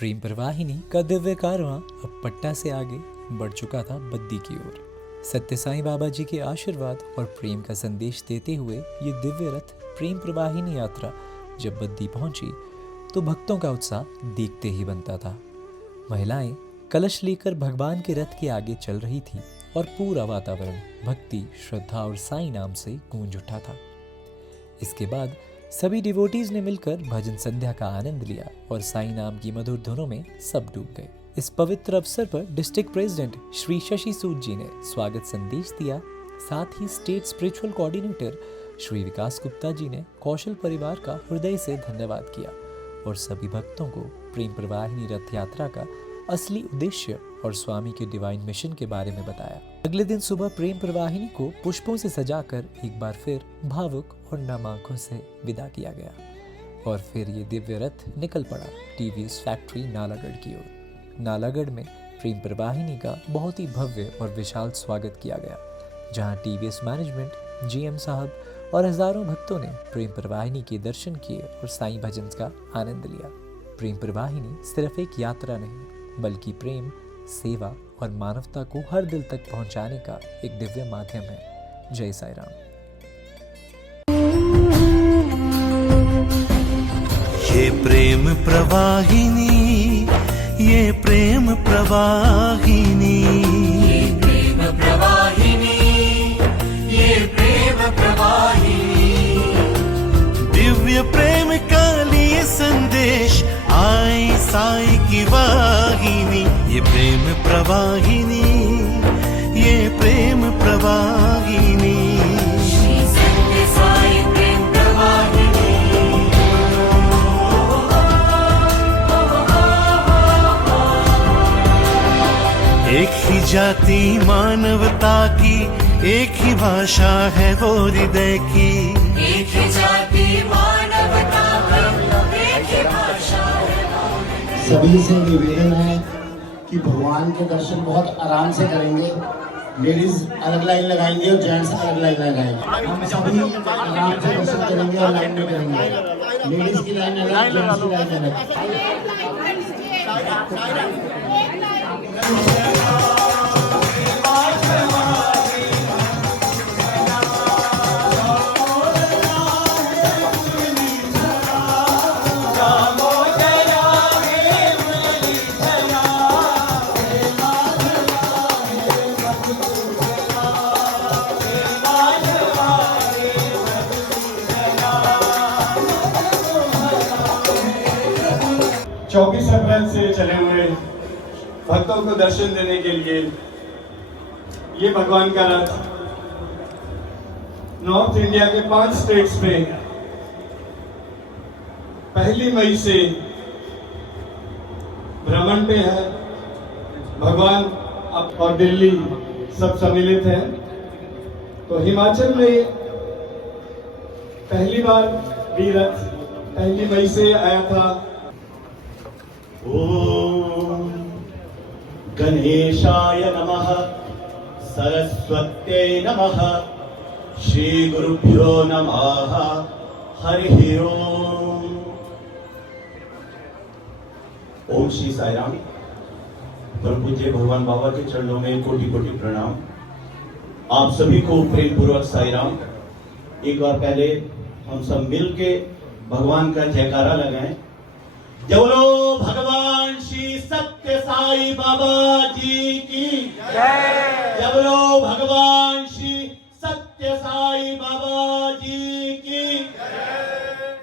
प्रेम प्रवाहिनी का दिव्य कारवां अब पट्टा से आगे बढ़ चुका था बद्दी की ओर। सत्य साईं बाबा जी के आशीर्वाद और प्रेम का संदेश देते हुए ये दिव्य रथ प्रेम प्रवाहिनी यात्रा जब बद्दी पहुंची तो भक्तों का उत्साह देखते ही बनता था। महिलाएं कलश लेकर भगवान के रथ के आगे चल रही थी और पूरा वातावरण भक्ति, श्रद्धा और साईं नाम से गूंज उठा था। इसके बाद सभी डिवोटीज ने मिलकर भजन संध्या का आनंद लिया और साईं नाम की मधुर धुनों में सब डूब गए। इस पवित्र अवसर पर डिस्ट्रिक्ट प्रेसिडेंट श्री शशि सूद जी ने स्वागत संदेश दिया। साथ ही स्टेट स्पिरिचुअल कोऑर्डिनेटर श्री विकास गुप्ता जी ने कौशल परिवार का हृदय से धन्यवाद किया और सभी भक्तों को प्रेम प्रवाहिनी रथ यात्रा का असली उद्देश्य और स्वामी के डिवाइन मिशन के बारे में बताया। अगले दिन सुबह प्रेम प्रवाहिनी को पुष्पों से सजाकर एक बार फिर भावुक और नम आंखों से विदा किया गया और फिर ये दिव्य रथ निकल पड़ा टीवीएस फैक्ट्री नालागढ़ की ओर। नालागढ़ में प्रेम प्रवाहिनी का बहुत ही भव्य और विशाल स्वागत किया गया, जहां टीवीएस मैनेजमेंट, जीएम साहब और हजारों भक्तों ने प्रेम प्रवाहिनी के दर्शन किए और साईं भजन का आनंद लिया। प्रेम प्रवाहिनी सिर्फ एक यात्रा नहीं बल्कि प्रेम, सेवा और मानवता को हर दिल तक पहुंचाने का एक दिव्य माध्यम है। जय साईं राम। ये प्रेम प्रवाहिनी, ये प्रेम प्रवाहिनी, ये प्रेम प्रवाहिनी, ये प्रेम प्रवाहिनी, दिव्य प्रेम का लिए संदेश आई साई की वाहिनी। ये प्रेम प्रवाहिनी, ये प्रेम प्रवाहिनी, श्री सत्य साई प्रेम प्रवाहिनी। एक ही जाति मानवता की, एक ही भाषा है वो हृदय की, एक ही जाति मानवता है, एक ही भाषा है। सभी से निवेदन है कि भगवान के दर्शन बहुत आराम से करेंगे। लेडीज अलग लाइन लगाएंगे और जेंट्स अलग लाइन लगाएंगे। हम सभी आराम से दर्शन करेंगे और लाइन में करेंगे। लेडीज की लाइन अलग, जेंट्स की लाइन अलग। चौबीस अप्रैल से चले हुए भक्तों को दर्शन देने के लिए ये भगवान का रथ नॉर्थ इंडिया के 5 स्टेट्स में 1 मई से भ्रमण पे है। भगवान और दिल्ली सब सम्मिलित हैं। तो हिमाचल में पहली बार भी रथ 1 मई से आया था। ओम गणेशाय नमः, सरस्वत्यै नमः, श्री गुरुभ्यो नमः, हरि ओम। ओम श्री साई राम। परम पूज्य भगवान बाबा के चरणों में कोटि कोटि प्रणाम। आप सभी को प्रेम पूर्वक साई राम। एक बार पहले हम सब मिल के भगवान का जयकारा लगाएं। जय बोलो भगवान श्री सत्य साई बाबा जी की जय। जय बोलो भगवान श्री सत्य साई बाबा जी की जय।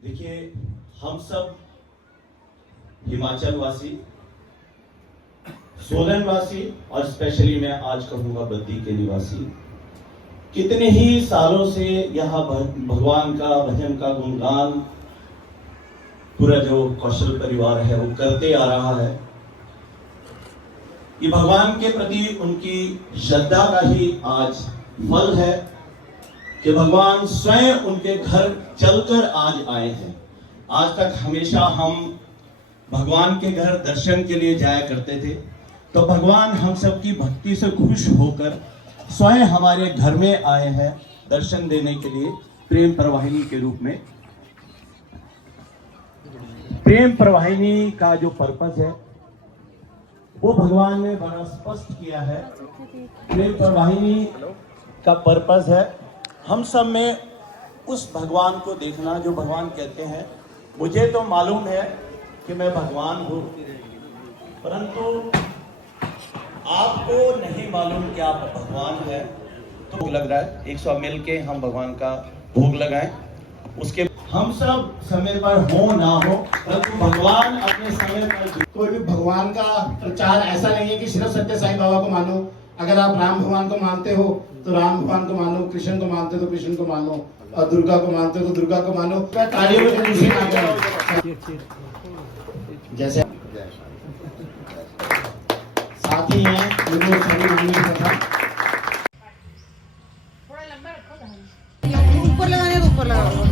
देखिए, हम सब हिमाचल वासी, सोलन वासी और स्पेशली मैं आज कहूंगा बद्दी के निवासी, कितने ही सालों से यहाँ भगवान का भजन का गुणगान पूरा जो कौशल परिवार है वो करते आ रहा है। ये भगवान के प्रति उनकी श्रद्धा का ही आज फल है कि भगवान स्वयं उनके घर चलकर आज आए हैं। आज तक हमेशा हम भगवान के घर दर्शन के लिए जाया करते थे, तो भगवान हम सबकी भक्ति से खुश होकर स्वयं हमारे घर में आए हैं दर्शन देने के लिए प्रेम प्रवाहिनी के रूप में। प्रेम प्रवाहिनी का जो पर्पस है वो भगवान ने बड़ा स्पष्ट किया है। प्रेम प्रवाहिनी का पर्पस है हम सब में उस भगवान को देखना जो भगवान कहते हैं मुझे तो मालूम है कि मैं भगवान हूँ, परंतु आपको नहीं मालूम कि आप भगवान हैं। तो भोग लग रहा है, एक सौ मिल के हम भगवान का भोग लगाएं। उसके हम सब समय पर हो ना हो, परंतु भगवान अपने समय पर। कोई भी भगवान का प्रचार ऐसा नहीं है कि सिर्फ सत्य साईं बाबा को मानो। अगर आप राम भगवान को मानते हो तो राम भगवान को मानो, कृष्ण को मानते हो तो कृष्ण को मानो, और दुर्गा को मानते हो तो दुर्गा को मानो। तालियों में दूसरे ना करो। जैसे साथी हैं उनको सभी मानने की प्रथा। ऊपर लगाने तो ऊपर लगा।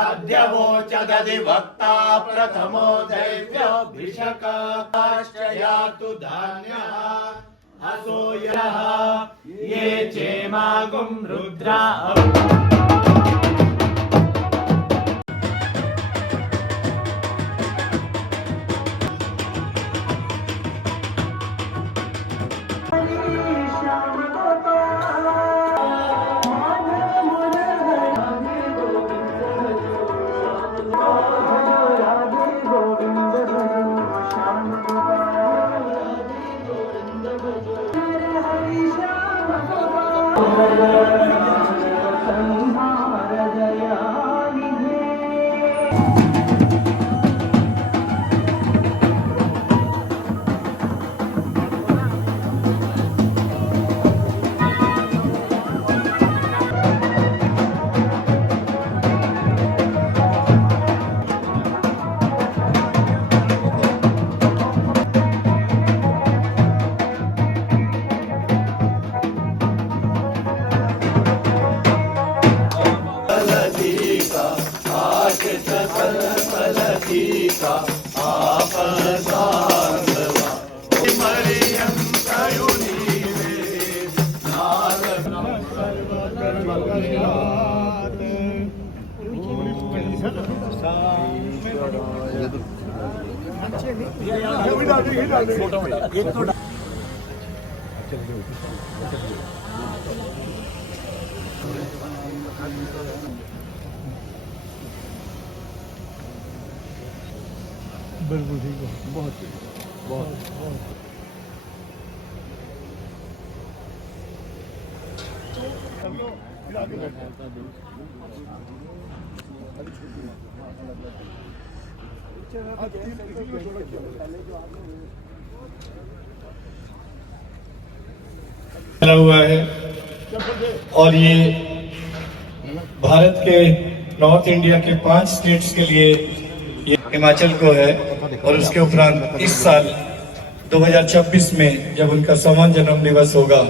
अद्य वोचदधिवक्ता प्रथमो दैव्योऽभिषकाश्चयातु धान्यः असो यः ये चेमागुं रुद्रा। बिल्कुल ठीक है, बहुत बहुत चला हुआ है और ये भारत के नॉर्थ इंडिया के 5 स्टेट्स के लिए ये हिमाचल को है। और उसके उपरांत इस साल 2026 में जब उनका 1वां जन्म दिवस होगा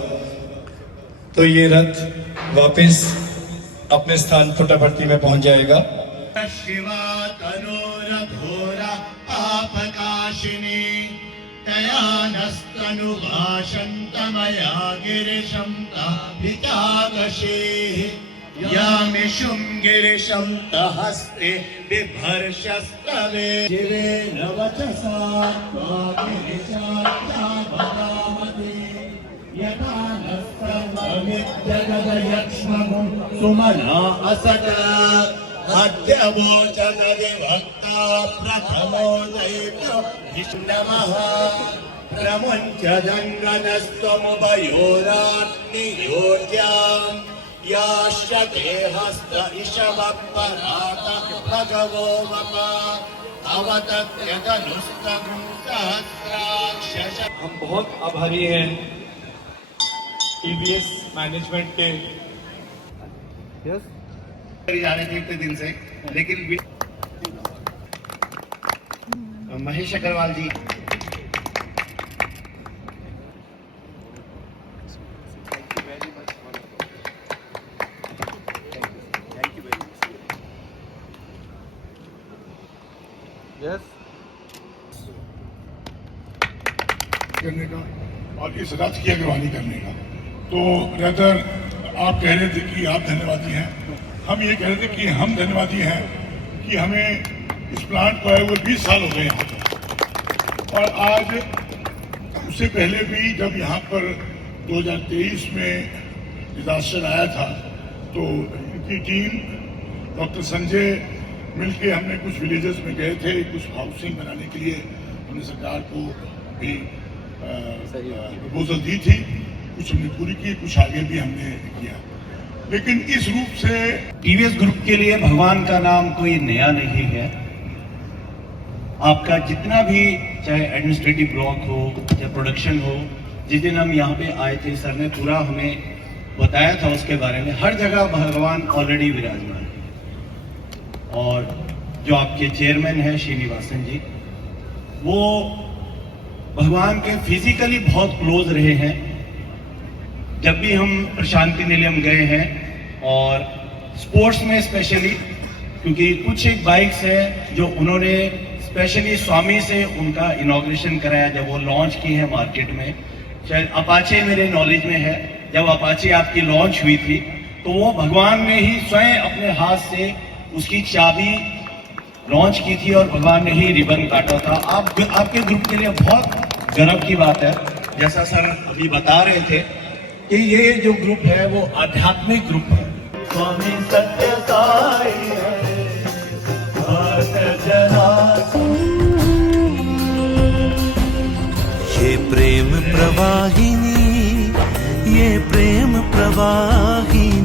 तो ये रथ वापस अपने स्थान पुट्टपर्थी में पहुंच जाएगा। शिवा तनोरघोरा पापकाशिनी तया नस्तनुभाषन्तमया गिरिशं ताभितागशेः यामिषुं गिरिशं तहस्ते बिभर्षस्तवे जीवेन वचसा त्वागिरिशाख्या भगामते यथा नस्तममित्यगदयक्ष्मगुं सुमना असका अद्य वोचदधिवक्ता प्रथमो दैव्यो विष्णवः प्रमुञ्चदङ्गनस्त्वमुभयोराग्नियोर्याम् याश्यते हस्त इषवपरात भगवो मम अवतत्यदनुस्तगुं सहस्राक्षश। हम बहुत आभारी हैं टीवीएस मैनेजमेंट के। जा रहे थे इतने दिन से, लेकिन महेश अग्रवाल जी करने का और इस रथ की अगवानी करने का। तो रेदर आप कह रहे थे कि आप धन्यवादी हैं, हम ये कह रहे थे कि हम धन्यवादी हैं कि हमें इस प्लांट को आए हुए 20 साल हो गए यहाँ पर। और आज उससे पहले भी जब यहाँ पर 2023 में डिजास्टर आया था तो इनकी टीम डॉक्टर संजय मिलके हमने कुछ विलेजेस में गए थे, कुछ हाउसिंग बनाने के लिए हमने सरकार को भी प्रपोजल दी थी, कुछ हमने पूरी की, कुछ आगे भी हमने किया। लेकिन इस रूप से टीवीएस ग्रुप के लिए भगवान का नाम कोई नया नहीं है। आपका जितना भी चाहे एडमिनिस्ट्रेटिव ब्लॉक हो या प्रोडक्शन हो, जिस दिन हम यहाँ पे आए थे सर ने पूरा हमें बताया था उसके बारे में। हर जगह भगवान ऑलरेडी विराजमान है। और जो आपके चेयरमैन है श्रीनिवासन जी, वो भगवान के फिजिकली बहुत क्लोज रहे हैं। जब भी हम प्रशांति निलयम गए हैं और स्पोर्ट्स में स्पेशली, क्योंकि कुछ एक बाइक्स है जो उन्होंने स्पेशली स्वामी से उनका इनॉग्रेशन कराया जब वो लॉन्च की है मार्केट में। शायद अपाचे मेरे नॉलेज में है, जब अपाचे आपकी लॉन्च हुई थी तो वो भगवान ने ही स्वयं अपने हाथ से उसकी चाबी लॉन्च की थी और भगवान ने ही रिबन काटा था। आपके ग्रुप के लिए बहुत गर्व की बात है। जैसा सर अभी बता रहे थे कि ये जो ग्रुप है वो आध्यात्मिक ग्रुप है। स्वामी सत्य साई ये प्रेम प्रवाहिनी, ये प्रेम प्रवाहिनी।